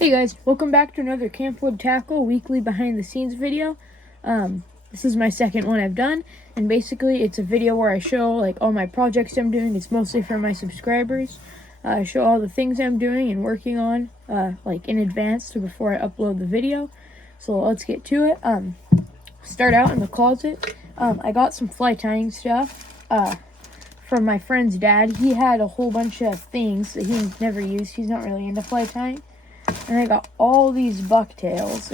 Hey guys, welcome back to another Campwood Tackle weekly behind the scenes video. This is my second one I've done, and basically it's a video where I show like all my projects I'm doing. It's mostly for my subscribers. I show all the things I'm doing and working on like in advance to before I upload the video. So let's get to it. Start out in the closet. I got some fly tying stuff from my friend's dad. He had a whole bunch of things that he never used. He's not really into fly tying. And I got all these bucktails.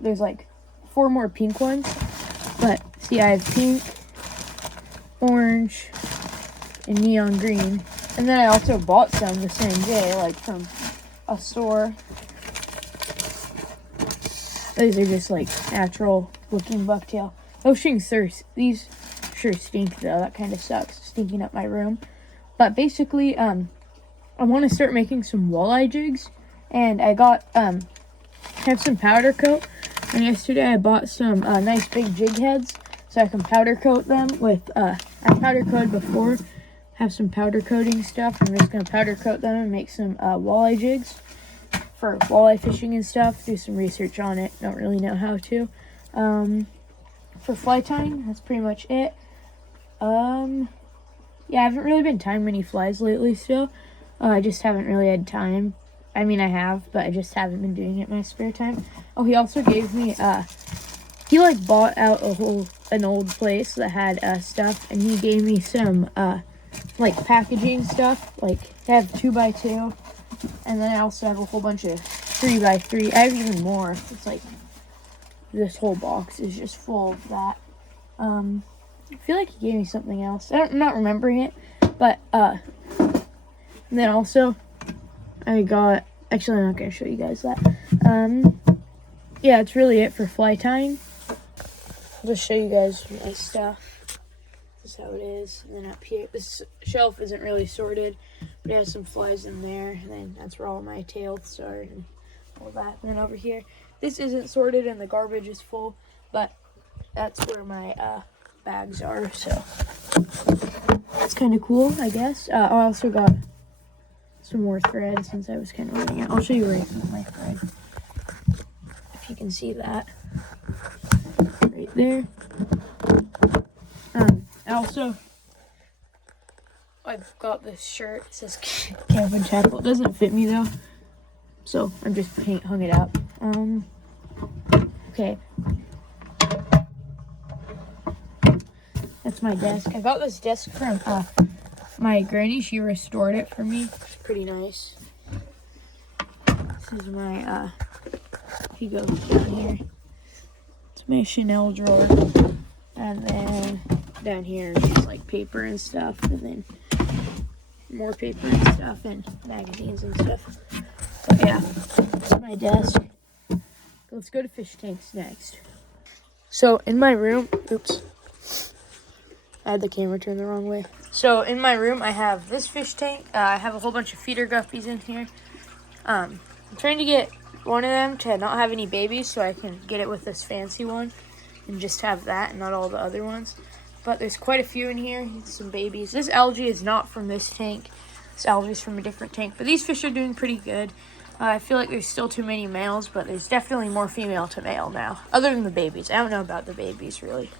There's like 4 more pink ones. But see, I have pink, orange, and neon green. And then I also bought some the same day, like from a store. These are just like natural looking bucktail. These sure stink though. That kind of sucks, stinking up my room. But basically, I want to start making some walleye jigs. And I got, have some powder coat. And yesterday I bought some nice big jig heads so I can powder coat them with, I powder coated before. Have some powder coating stuff. I'm just going to powder coat them and make some walleye jigs for walleye fishing and stuff. Do some research on it. Don't really know how to. For fly tying, that's pretty much it. Yeah, I haven't really been tying many flies lately still. I just haven't really had time. I mean, I have, but I just haven't been doing it in my spare time. Oh, he also gave me, he, like, bought out an old place that had, stuff, and he gave me some, like, packaging stuff. Like, they have 2x2, and then I also have a whole bunch of 3x3. I have even more. It's, like, this whole box is just full of that. I feel like he gave me something else. I'm not remembering it, but, and then also, I got, actually I'm not going to show you guys that. Yeah, it's really it for fly tying. I'll just show you guys my stuff. This is how it is. And then up here, this shelf isn't really sorted, but it has some flies in there. And then that's where all my tails are and all that. And then over here, this isn't sorted and the garbage is full, but that's where my bags are. So that's kind of cool, I guess. I also got some more thread since I was kind of running out. I'll show you where I put my thread. If you can see that. Right there. I've got this shirt. It says Campwood Tackle. It doesn't fit me though. So I'm just hung it up. Okay. That's my desk. I got this desk from my granny. She restored it for me. It's pretty nice. This is my, he goes down here. It's my Chanel drawer. And then down here is like paper and stuff. And then more paper and stuff and magazines and stuff. So yeah, that's my desk. Let's go to fish tanks next. So in my room, oops. I had the camera turned the wrong way. So in my room, I have this fish tank. I have a whole bunch of feeder guppies in here. I'm trying to get one of them to not have any babies so I can get it with this fancy one and just have that and not all the other ones. But there's quite a few in here, some babies. This algae is not from this tank. This algae is from a different tank. But these fish are doing pretty good. I feel like there's still too many males, but there's definitely more female to male now. Other than the babies. I don't know about the babies, really.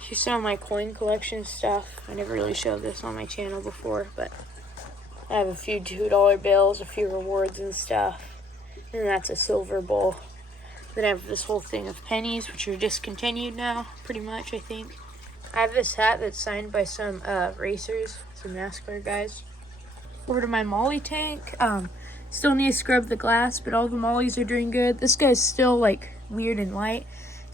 Here's some of my coin collection stuff. I never really showed this on my channel before, but I have a few $2 bills, a few rewards and stuff. And that's a silver bowl. Then I have this whole thing of pennies, which are discontinued now, pretty much, I think. I have this hat that's signed by some racers, some NASCAR guys. Over to my molly tank. Still need to scrub the glass, but all the mollies are doing good. This guy's still, like, weird and light.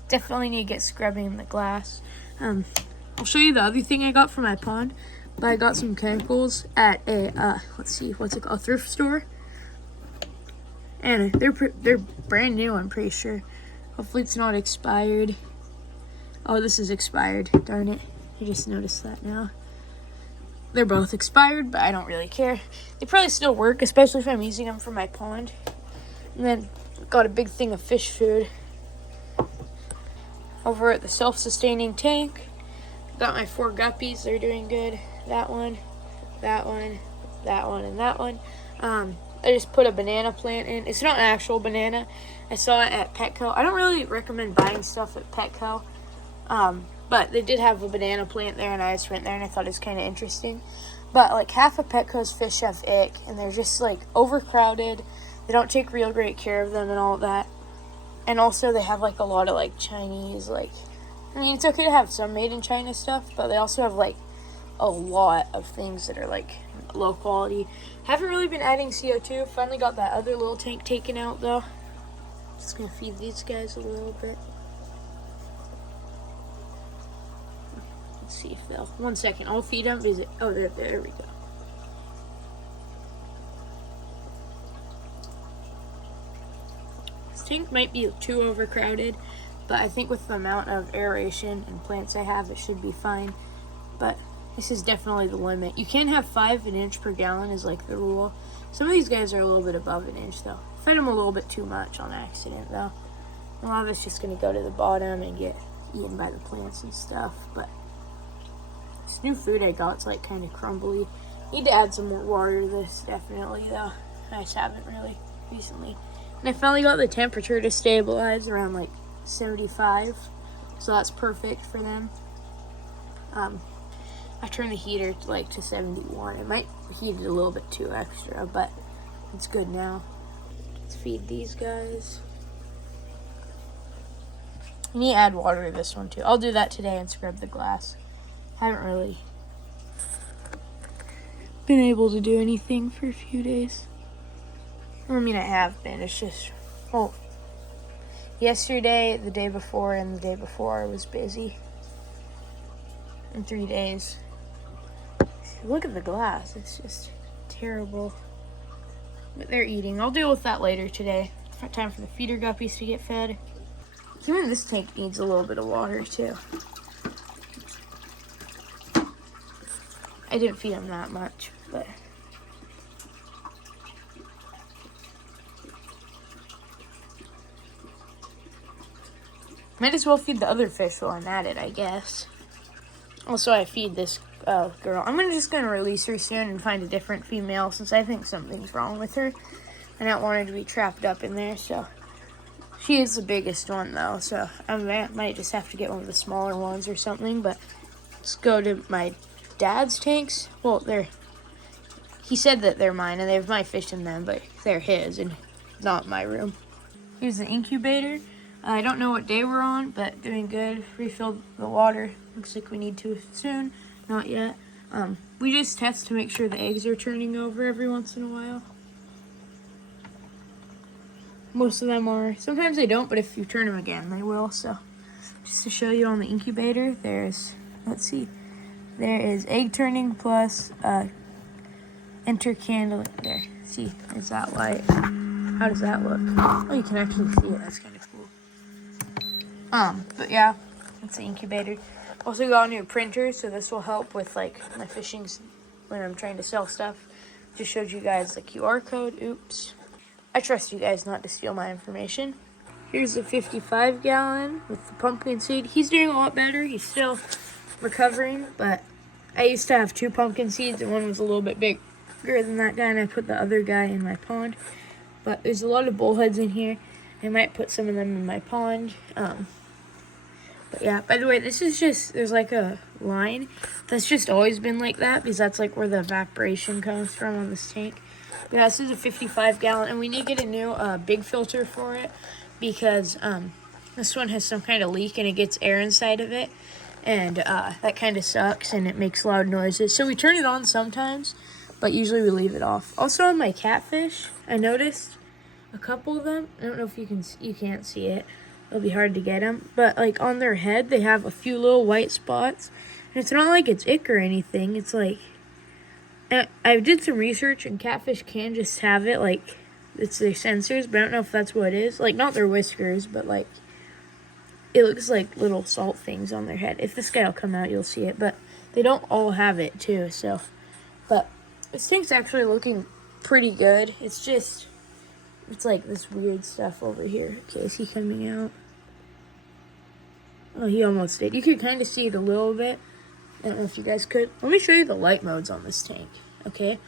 Definitely need to get scrubbing in the glass. I'll show you the other thing I got from my pond. But I got some chemicals at a, let's see, what's it called? A thrift store. And they're brand new, I'm pretty sure. Hopefully it's not expired. Oh, this is expired. Darn it. I just noticed that now. They're both expired, but I don't really care. They probably still work, especially if I'm using them for my pond. And then got a big thing of fish food. Over at the self-sustaining tank, got my 4 guppies. They're doing good. That one, that one, that one, and that one. I just put a banana plant in. It's not an actual banana. I saw it at Petco. I don't really recommend buying stuff at Petco. But they did have a banana plant there, and I just went there and I thought it was kind of interesting. But like half of Petco's fish have ick, and they're just like overcrowded. They don't take real great care of them and all that. And also they have like a lot of like Chinese, like, I mean, it's okay to have some made in China stuff, but they also have like a lot of things that are like low quality. Haven't really been adding CO2. Finally got that other little tank taken out though. Just gonna feed these guys a little bit. Let's see if they'll. 1 second, I'll feed them. Oh, there we go. This tank might be too overcrowded, but I think with the amount of aeration and plants I have, it should be fine. But this is definitely the limit. You can have 5 an inch per gallon is like the rule. Some of these guys are a little bit above an inch though. Fed them a little bit too much on accident though. A lot of it's just gonna go to the bottom and get eaten by the plants and stuff. But this new food I got's like kind of crumbly. Need to add some more water to this definitely though. I just haven't really recently. And I finally got the temperature to stabilize around like 75. So that's perfect for them. I turned the heater to 71. It might heat it a little bit too extra, but it's good now. Let's feed these guys. You need to add water to this one too. I'll do that today and scrub the glass. Haven't really been able to do anything for a few days. I mean, I have been. It's just, well, yesterday, the day before, and the day before I was busy. In 3 days. Look at the glass. It's just terrible. But they're eating. I'll deal with that later today. Time for the feeder guppies to get fed. Even this tank needs a little bit of water too. I didn't feed them that much, but might as well feed the other fish while I'm at it, I guess. Also, I feed this girl. I'm just gonna release her soon and find a different female since I think something's wrong with her. I don't want her to be trapped up in there, so. She is the biggest one though, so I might just have to get one of the smaller ones or something, but let's go to my dad's tanks. Well, he said that they're mine and they have my fish in them, but they're his and not my room. Here's the incubator. I don't know what day we're on, but doing good. Refilled the water. Looks like we need to soon. Not yet. We just test to make sure the eggs are turning over every once in a while. Most of them are. Sometimes they don't, but if you turn them again, they will. So, just to show you on the incubator, there's, let's see, there is egg turning plus enter candle. There, see, there's that light. How does that look? Oh, you can actually see it. That's kind of cool. But yeah, that's the incubator. Also got a new printer, so this will help with like my fishing when I'm trying to sell stuff. Just showed you guys the QR code. Oops. I trust you guys not to steal my information. Here's the 55-gallon with the pumpkin seed. He's doing a lot better. He's still recovering, but I used to have 2 pumpkin seeds, and one was a little bit bigger than that guy, and I put the other guy in my pond. But there's a lot of bullheads in here. I might put some of them in my pond. But yeah, by the way, this is just, there's like a line that's just always been like that because that's like where the evaporation comes from on this tank. Yeah, this is a 55-gallon, and we need to get a new big filter for it because this one has some kind of leak and it gets air inside of it, and that kind of sucks and it makes loud noises. So we turn it on sometimes, but usually we leave it off. Also on my catfish, I noticed a couple of them. I don't know if you can't see it. It'll be hard to get them, but like on their head, they have a few little white spots, and it's not like it's ick or anything. It's like. I did some research, and catfish can just have it, like, it's their sensors, but I don't know if that's what it is. Like, not their whiskers, but, like, it looks like little salt things on their head. If this guy will come out, you'll see it, but they don't all have it, too, so. But this thing's actually looking pretty good. It's just, it's like this weird stuff over here. Okay, is he coming out? Oh, he almost did. You could kind of see it a little bit. I don't know if you guys could. Let me show you the light modes on this tank, okay?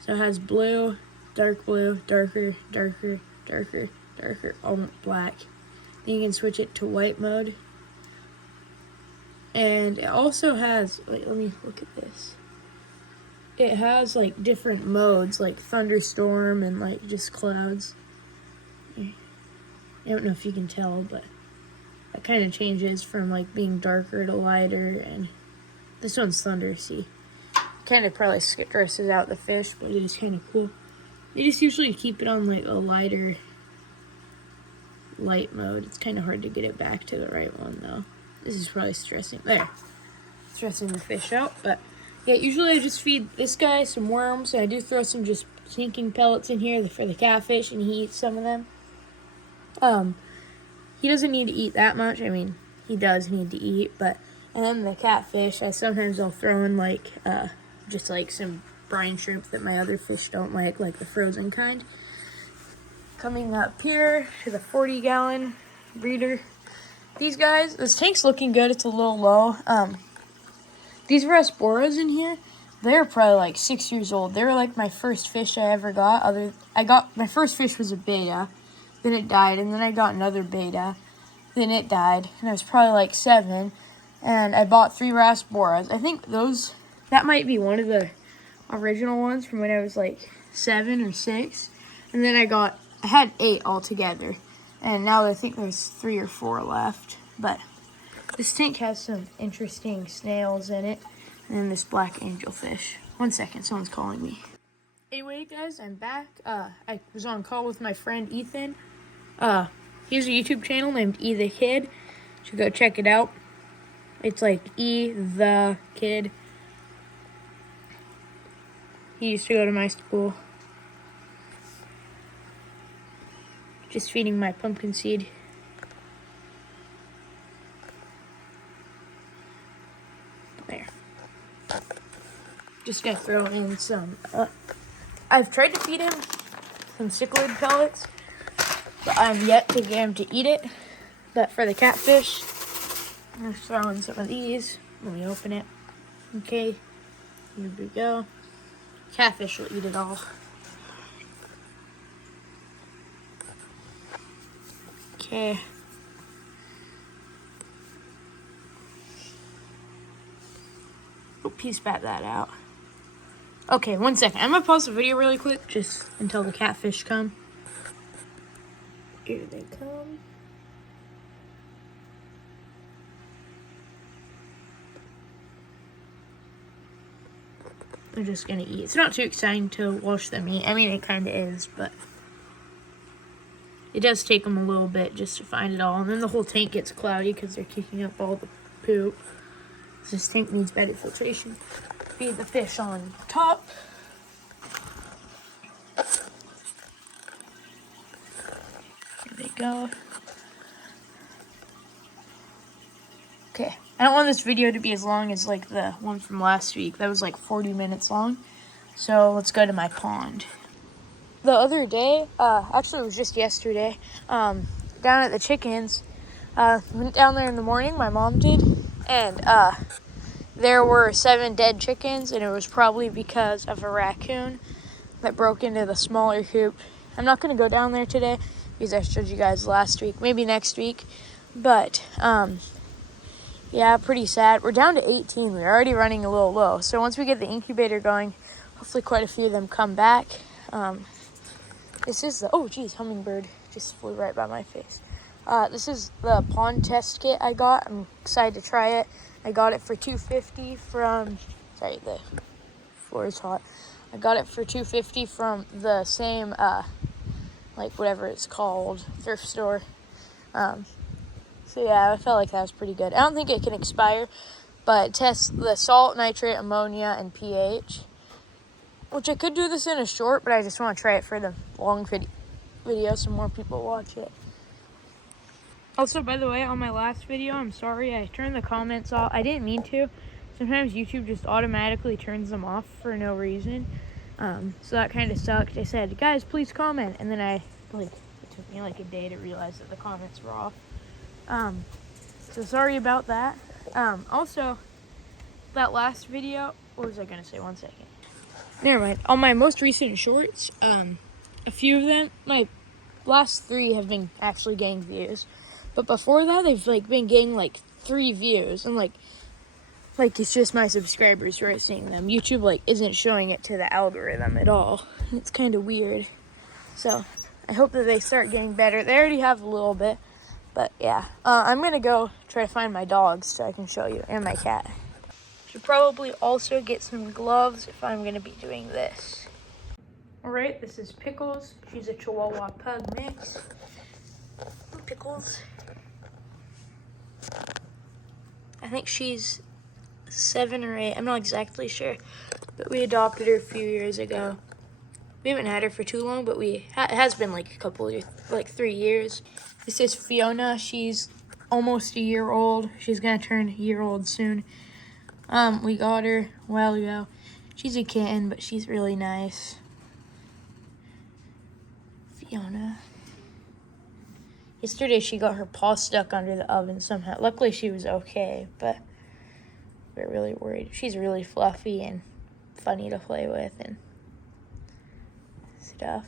So it has blue, dark blue, darker, darker, darker, darker, all black. Then you can switch it to white mode. And it also has, wait, let me look at this. It has like different modes, like thunderstorm and like just clouds. I don't know if you can tell, but it kind of changes from like being darker to lighter. And this one's thunder, see. Kind of probably stresses out the fish, but it is kind of cool. They just usually keep it on like a light mode. It's kind of hard to get it back to the right one though. This is probably stressing the fish out, but yeah, usually I just feed this guy some worms, and I do throw some just sinking pellets in here for the catfish, and he eats some of them. He doesn't need to eat that much. I mean, he does need to eat, but and then the catfish, I'll throw in like just like some brine shrimp that my other fish don't like the frozen kind. Coming up here to the 40-gallon breeder. These guys, this tank's looking good. It's a little low. These Rasboras in here, they're probably like 6 years old. They were like my first fish I ever got. My first fish was a beta, then it died, and then I got another beta, then it died, and I was probably like 7, and I bought 3 Rasboras. I think that might be one of the original ones from when I was like 7 or 6, and then I had 8 altogether, and now I think there's 3 or 4 left, but this tank has some interesting snails in it, and then this black angelfish. 1 second, someone's calling me. Anyway, guys, I'm back. I was on call with my friend Ethan. He has a YouTube channel named E the Kid. You should go check it out. It's like E the Kid. He used to go to my school. Just feeding my pumpkin seed. There. Just gonna throw in some, I've tried to feed him some cichlid pellets, but I'm yet to get him to eat it. But for the catfish, I'm gonna throw in some of these. Let me open it. Okay, here we go. Catfish will eat it all. Okay. Oh, he spat that out. Okay, 1 second. I'm gonna pause the video really quick, just until the catfish come. Here they come. They're just gonna eat. It's not too exciting to watch them eat. I mean, it kind of is, but it does take them a little bit just to find it all. And then the whole tank gets cloudy because they're kicking up all the poop. This tank needs better filtration. Feed the fish on top. Here they go. Okay, I don't want this video to be as long as like the one from last week. That was like 40 minutes long. So let's go to my pond. The other day, actually it was just yesterday, down at the chickens, went down there in the morning, my mom did, and there were 7 dead chickens, and it was probably because of a raccoon that broke into the smaller coop. I'm not going to go down there today because I showed you guys last week, maybe next week, but yeah, pretty sad. We're down to 18. We're already running a little low, so once we get the incubator going, hopefully quite a few of them come back. This is the, oh geez, hummingbird just flew right by my face. This is the pond test kit I got. I'm excited to try it. I got it for $2.50 from, sorry, the floor is hot. I got it for $2.50 from the same, like whatever it's called, thrift store. So yeah, I felt like that was pretty good. I don't think it can expire, but it tests the salt, nitrate, ammonia, and pH. Which I could do this in a short, but I just want to try it for the long video so more people watch it. Also, by the way, on my last video, I'm sorry, I turned the comments off. I didn't mean to. Sometimes YouTube just automatically turns them off for no reason. So that kind of sucked. I said, guys, please comment. And then it took me like a day to realize that the comments were off. So sorry about that. Also, that last video, what was I going to say? 1 second. Never mind. On my most recent shorts, a few of them, my last 3 have been actually getting views. But before that, they've like been getting like 3 views. And like it's just my subscribers who are seeing them. YouTube like isn't showing it to the algorithm at all. It's kind of weird. So I hope that they start getting better. They already have a little bit. But yeah, I'm going to go try to find my dogs so I can show you, and my cat. Should probably also get some gloves if I'm going to be doing this. Alright, this is Pickles. She's a Chihuahua Pug mix. Pickles. I think she's 7 or 8. I'm not exactly sure. But we adopted her a few years ago. We haven't had her for too long, but it has been like a couple years, like 3 years. This is Fiona. She's almost a year old. She's gonna turn a year old soon. We got her a while ago. She's a kitten, but she's really nice. Fiona. Yesterday she got her paw stuck under the oven somehow. Luckily she was okay, but we're really worried. She's really fluffy and funny to play with and stuff.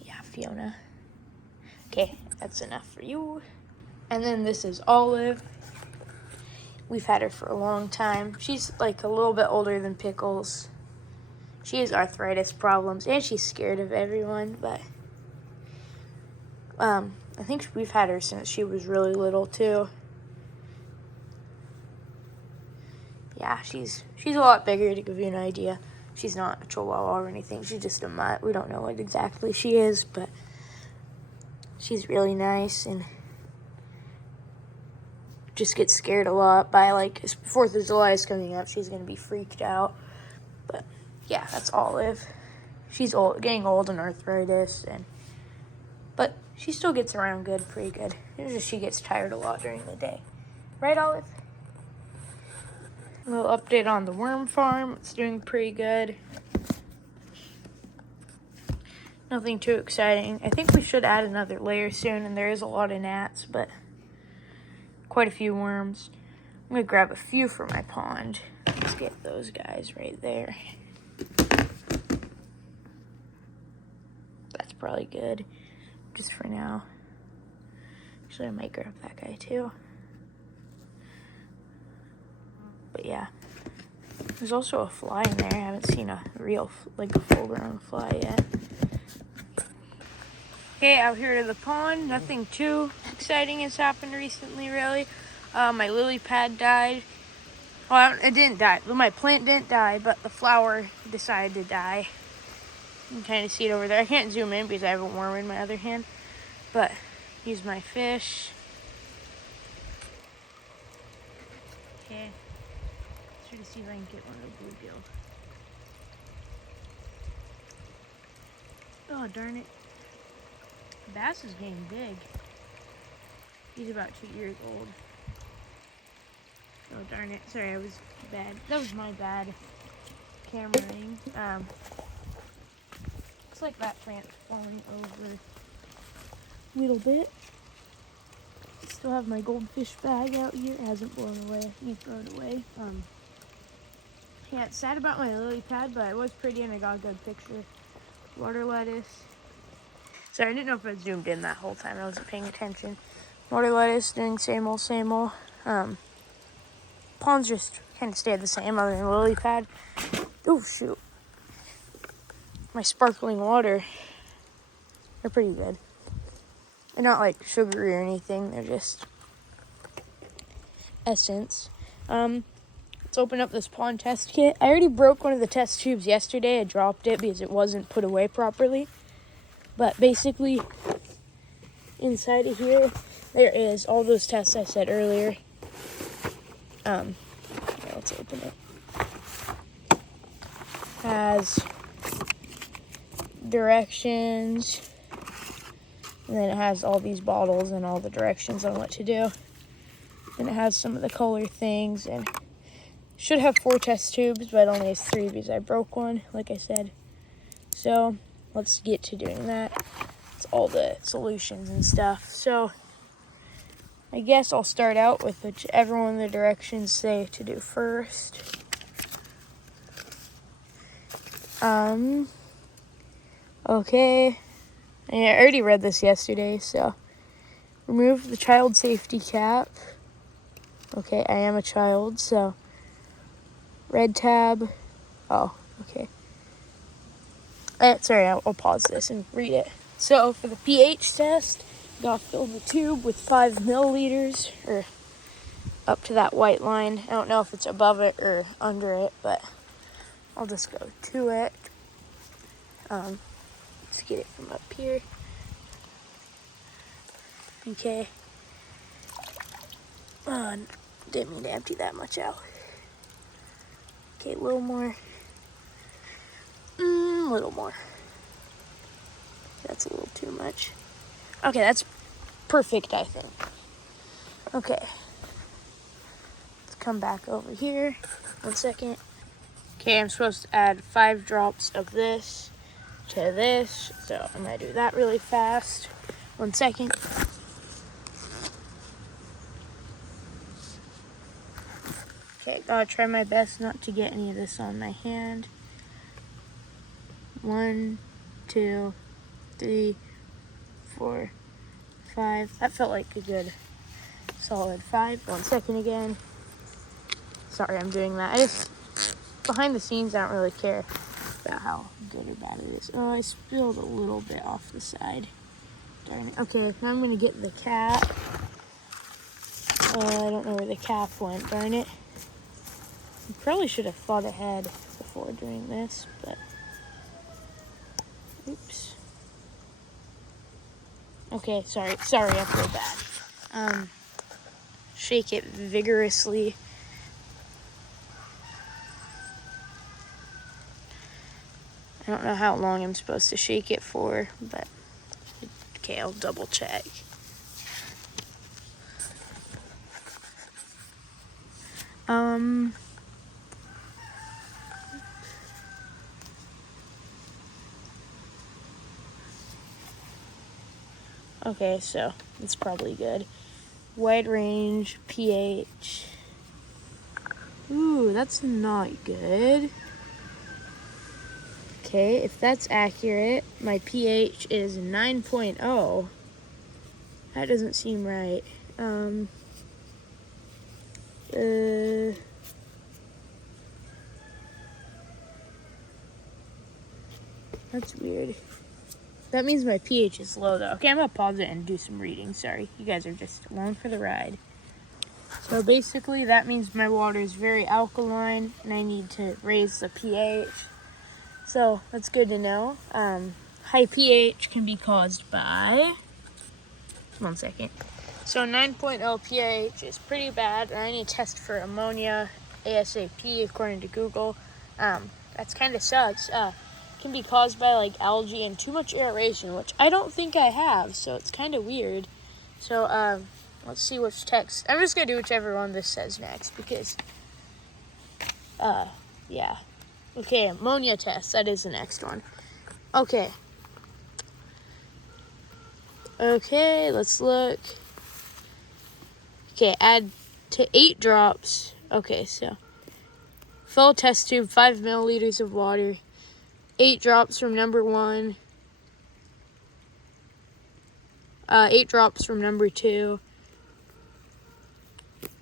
Yeah, Fiona. Okay, that's enough for you. And then this is Olive. We've had her for a long time. She's like a little bit older than Pickles. She has arthritis problems and she's scared of everyone, but I think we've had her since she was really little too. Yeah, she's a lot bigger, to give you an idea. She's not a Chihuahua or anything. She's just a mutt. We don't know what exactly she is, but she's really nice and just gets scared a lot by, like, 4th of July is coming up. She's going to be freaked out. But yeah, that's Olive. She's getting old and arthritis, but she still gets around pretty good. It's just she gets tired a lot during the day. Right, Olive? A little update on the worm farm. It's doing pretty good. Nothing too exciting. I think we should add another layer soon, and there is a lot of gnats, but quite a few worms. I'm going to grab a few for my pond. Let's get those guys right there. That's probably good, just for now. Actually, I might grab that guy too. But yeah, there's also a fly in there. I haven't seen a real, like a full-grown fly yet. Okay, out here to the pond. Nothing too exciting has happened recently, really. My lily pad died. Well, it didn't die. My plant didn't die, but the flower decided to die. You can kind of see it over there. I can't zoom in because I have a worm in my other hand. But here's my fish. Okay. Try to see if I can get one of the bluegill. Oh, darn it. The bass is getting big. He's about 2 years old. Oh, darn it. Sorry, I was bad. That was my bad cameraing. Looks like that plant's falling over a little bit. Still have my goldfish bag out here. It hasn't blown away. I need to throw it away. Yeah, it's sad about my lily pad, but it was pretty and I got a good picture. Water lettuce. Sorry, I didn't know if I zoomed in that whole time. I wasn't paying attention. Water lettuce doing same old, same old. Ponds just kind of stayed the same other than the lily pad. Oh, shoot. My sparkling water. They're pretty good. They're not like sugary or anything. They're just essence. Let's open up this pond test kit. I already broke one of the test tubes yesterday. I dropped it because it wasn't put away properly. But basically, inside of here, there is all those tests I said earlier. Yeah, let's open it. Has directions, and then it has all these bottles and all the directions on what to do. And it has some of the color things, and should have 4 test tubes, but it only has 3 because I broke one, like I said. So let's get to doing that. It's all the solutions and stuff. So I guess I'll start out with whichever one the directions say to do first. Okay. I already read this yesterday, so remove the child safety cap. Okay, I am a child, so red tab. Oh, okay. Sorry, I'll pause this and read it. So for the pH test, you gotta fill the tube with 5 milliliters, or up to that white line. I don't know if it's above it or under it, but I'll just go to it. Let's get it from up here. Okay. Didn't mean to empty that much out. Okay, a little more. A little more. That's a little too much. Okay, that's perfect, I think. Okay. Let's come back over here. 1 second. Okay, I'm supposed to add 5 drops of this to this. So I'm going to do that really fast. 1 second. Okay, gotta try my best not to get any of this on my hand. 1, 2, 3, 4, 5. That felt like a good solid 5. 1 second again. Sorry, I'm doing that. Behind the scenes, I don't really care about how good or bad it is. Oh, I spilled a little bit off the side. Darn it. Okay, now I'm gonna get the cap. I don't know where the cap went, darn it. I probably should have thought ahead before doing this, but oops. Okay, sorry, I feel bad. Shake it vigorously. I don't know how long I'm supposed to shake it for, but okay, I'll double check. Okay, so it's probably good. Wide range pH. Ooh, that's not good. Okay, if that's accurate, my pH is 9.0. That doesn't seem right. That's weird. That means my pH is low, though. Okay, I'm gonna pause it and do some reading. Sorry, you guys are just along for the ride. So basically, that means my water is very alkaline, and I need to raise the pH. So that's good to know. High pH can be caused by... 1 second. So 9.0 pH is pretty bad, and I need to test for ammonia ASAP, according to Google. That's kind of sucks. Can be caused by like algae and too much aeration, which I don't think I have, so it's kind of weird. So let's see which text. I'm just gonna do whichever one this says next because yeah. Okay, ammonia test, that is the next one. Okay, let's look. Okay, add to 8 drops. Okay, so fill a test tube, 5 milliliters of water, 8 drops from number 1, 8 drops from number 2,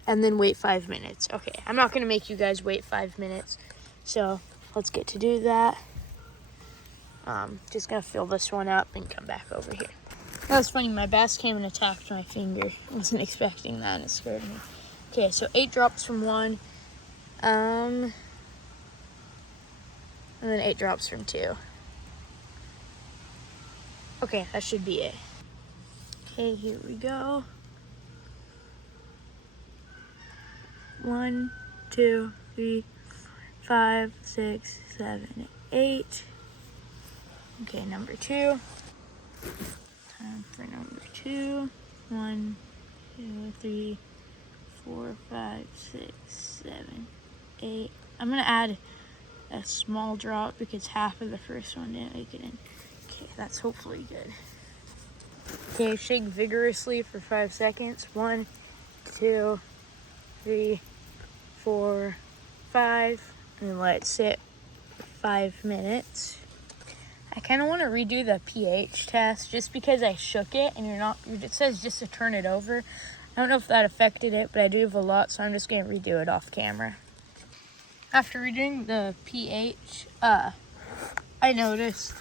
and then wait 5 minutes. Okay, I'm not gonna make you guys wait 5 minutes, so let's get to do that. Just gonna fill this one up and come back over here. That was funny, my bass came and attacked my finger. I wasn't expecting that and it scared me. Okay, so 8 drops from 1, and then 8 drops from 2. Okay, that should be it. Okay, here we go. 1, 2, 3, 5, 6, 7, 8. Okay, number 2. Time for number 2. 1, 2, 3, 4, 5, 6, 7, 8. I'm gonna add a small drop because half of the first one didn't make it in. Okay, that's hopefully good. Okay, shake vigorously for 5 seconds. 1, 2, 3, 4, 5, and let it sit for 5 minutes. I kind of want to redo the pH test just because I shook it and it says just to turn it over. I don't know if that affected it, but I do have a lot, so I'm just going to redo it off camera. After redoing the pH, I noticed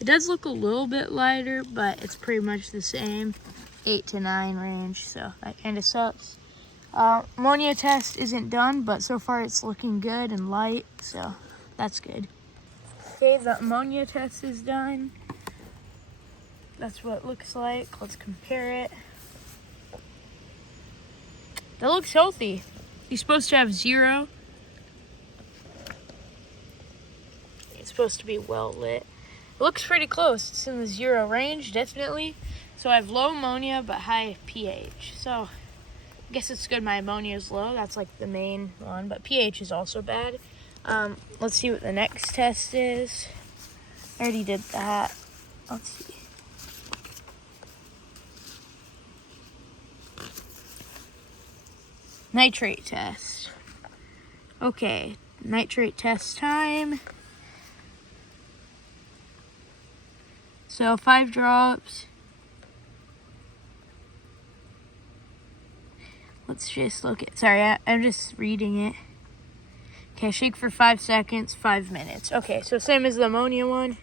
it does look a little bit lighter, but it's pretty much the same 8 to 9 range, so that kind of sucks. Ammonia test isn't done, but so far it's looking good and light, so that's good. Okay, the ammonia test is done. That's what it looks like. Let's compare it. That looks healthy. You're supposed to have 0. It's supposed to be well lit. It looks pretty close. It's in the 0 range, definitely. So I have low ammonia, but high pH. So I guess it's good my ammonia is low. That's like the main one, but pH is also bad. Let's see what the next test is. I already did that. Let's see. Nitrate test. Okay, nitrate test time. So 5 drops. Let's just look at, sorry, I'm just reading it. Okay, shake for 5 seconds, 5 minutes. Okay, so same as the ammonia one.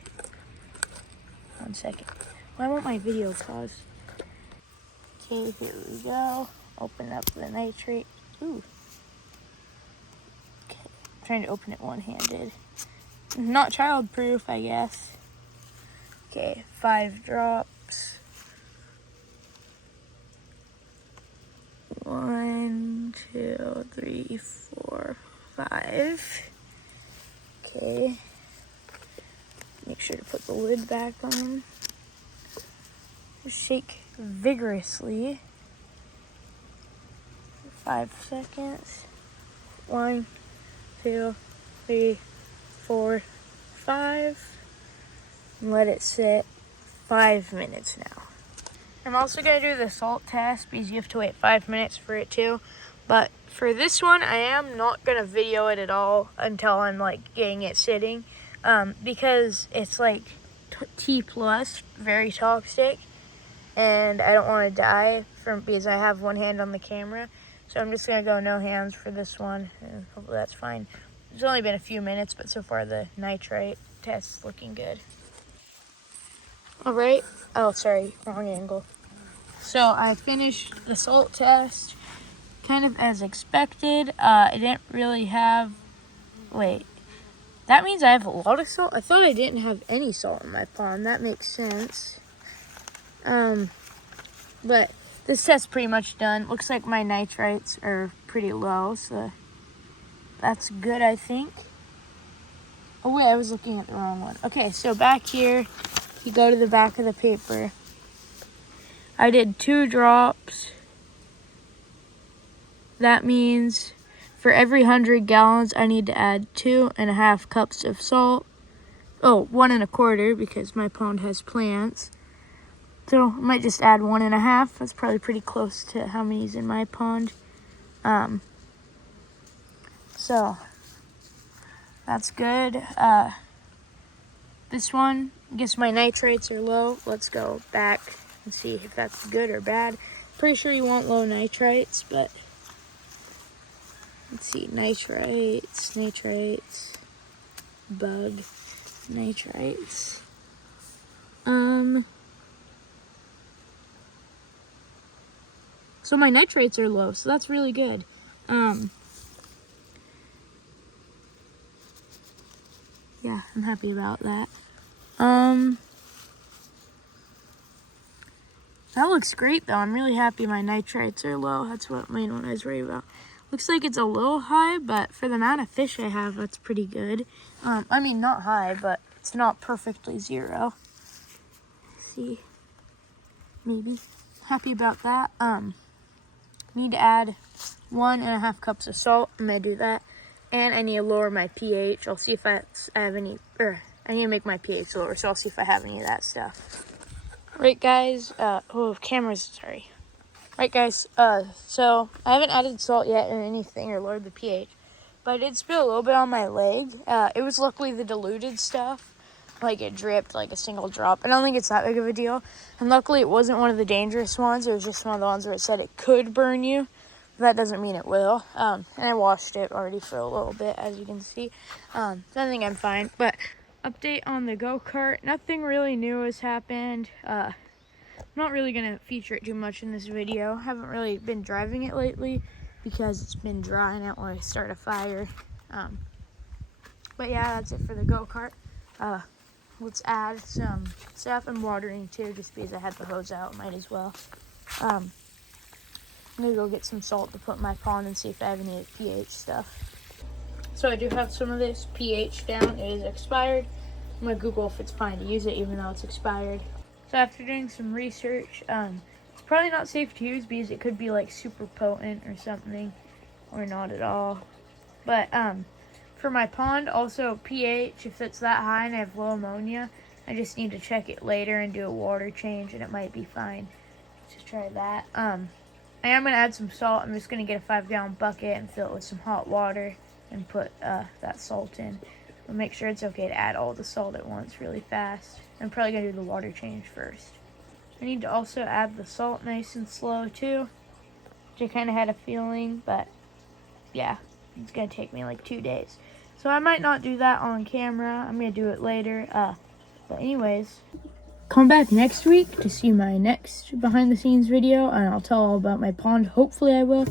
1 second. Why won't my video pause? Okay, here we go. Open up the nitrate. Ooh. Okay, I'm trying to open it one-handed. Not child-proof, I guess. Okay, 5 drops. 1, 2, 3, 4, 5. Okay. Make sure to put the lid back on. Shake vigorously for 5 seconds. 1, 2, 3, 4, 5. And let it sit 5 minutes now. I'm also going to do the salt test because you have to wait 5 minutes for it too. But for this one, I am not going to video it at all until I'm like getting it sitting. Because it's like T+, very toxic. And I don't want to die because I have one hand on the camera. So I'm just going to go no hands for this one. And hopefully that's fine. It's only been a few minutes, but so far the nitrate test is looking good. All right. Oh, sorry, wrong angle. So I finished the salt test kind of as expected. I didn't really have, wait, that means I have a lot of salt? I thought I didn't have any salt in my pond. That makes sense. But this test's pretty much done. Looks like my nitrates are pretty low, so that's good, I think. Oh wait, I was looking at the wrong one. Okay, so back here, you go to the back of the paper. I did 2 drops. That means for every 100 gallons, I need to add 2.5 cups of salt. Oh, 1 1/4 because my pond has plants. So I might just add 1.5. That's probably pretty close to how many's in my pond. So that's good. This one, I guess my nitrates are low. Let's go back and see if that's good or bad. Pretty sure you want low nitrates, but let's see, nitrates, bug, nitrates. So my nitrates are low, so that's really good. Yeah, I'm happy about that. That looks great though. I'm really happy my nitrates are low. That's what main one I was worried about. Looks like it's a little high, but for the amount of fish I have, that's pretty good. I mean, not high, but it's not perfectly 0. Let's see, maybe. Happy about that. Need to add 1.5 cups of salt. I'm gonna do that. And I need to lower my pH. I'll see if I have any, I need to make my pH lower, so I'll see if I have any of that stuff. Right, guys. Sorry. Right, guys. So I haven't added salt yet or anything or lowered the pH, but I did spill a little bit on my leg. It was luckily the diluted stuff. Like, it dripped like a single drop. I don't think it's that big of a deal. And luckily it wasn't one of the dangerous ones. It was just one of the ones that said it could burn you. That doesn't mean it will. And I washed it already for a little bit, as you can see. So I think I'm fine. But update on the go-kart. Nothing really new has happened. I'm not really going to feature it too much in this video. Haven't really been driving it lately because it's been dry and I don't want to start a fire. But yeah, that's it for the go-kart. Let's add some stuff. I'm watering too, just because I had the hose out. Might as well. I'm gonna go get some salt to put in my pond and see if I have any pH stuff. So I do have some of this pH down. It is expired. I'm gonna Google if it's fine to use it even though it's expired. So after doing some research, it's probably not safe to use because it could be like super potent or something, or not at all. But for my pond, also pH, if it's that high and I have low ammonia, I just need to check it later and do a water change and it might be fine. Just try that. I am going to add some salt. I'm just going to get a 5-gallon bucket and fill it with some hot water and put that salt in. But make sure it's okay to add all the salt at once really fast. I'm probably going to do the water change first. I need to also add the salt nice and slow too, which I kind of had a feeling, but yeah, it's going to take me like 2 days. So I might not do that on camera. I'm going to do it later. But anyways, come back next week to see my next behind the scenes video, and I'll tell all about my pond. Hopefully I will.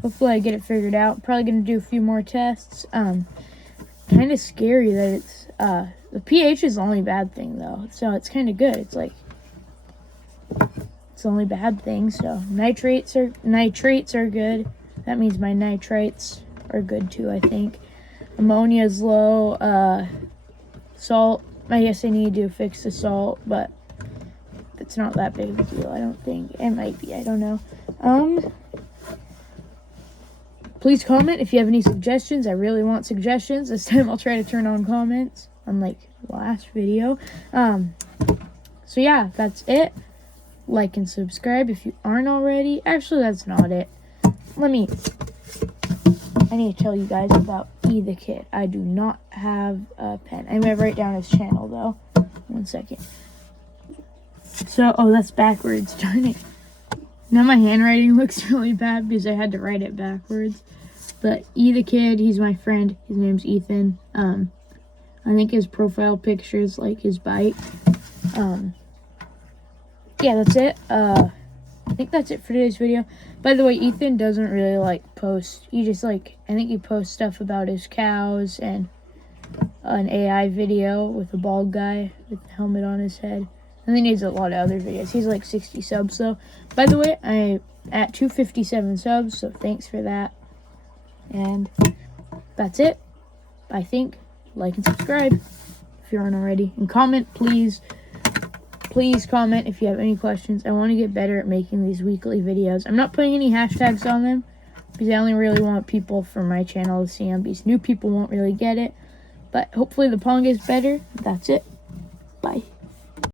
Hopefully I get it figured out. Probably going to do a few more tests. Kind of scary that it's the pH is the only bad thing though, so it's kind of good. It's like it's the only bad thing. So nitrates are good. That means my nitrites are good too, I think. Ammonia is low. Salt, I guess I need to fix the salt, but it's not that big of a deal, I don't think. It might be, I don't know. Please comment if you have any suggestions. I really want suggestions. This time I'll try to turn on comments, unlike the last video. So yeah, that's it. Like and subscribe if you aren't already. Actually, that's not it. I need to tell you guys about E the Kid. I do not have a pen. I'm going to write down his channel, though. 1 second. So, oh, that's backwards. Darn it. Now my handwriting looks really bad because I had to write it backwards. But E the Kid, he's my friend. His name's Ethan. I think his profile picture is like his bike. Yeah, that's it. I think that's it for today's video. By the way, Ethan doesn't really like post. He just I think he posts stuff about his cows and an AI video with a bald guy with a helmet on his head. And then he has a lot of other videos. He's like 60 subs though. By the way, I'm at 257 subs, so thanks for that. And that's it. I think. Like and subscribe if you aren't already. And comment, please. Please comment if you have any questions. I want to get better at making these weekly videos. I'm not putting any hashtags on them because I only really want people from my channel to see them because new people won't really get it. But hopefully the pond gets better. That's it. Bye.